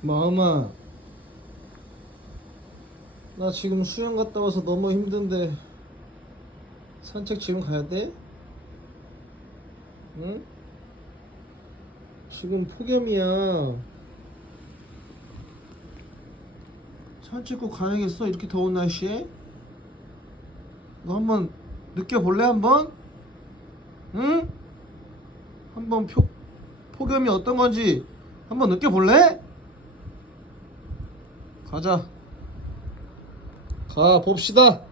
마음아, 나 지금 수영 갔다 와서 너무 힘든데 산책 지금 가야 돼? 응? 지금 폭염이야. 산책 꼭 가야겠어? 이렇게 더운 날씨에? 너 한번 느껴볼래 한번? 응? 한번 폭염이 어떤 건지 한번 느껴볼래? 가자. 가 봅시다.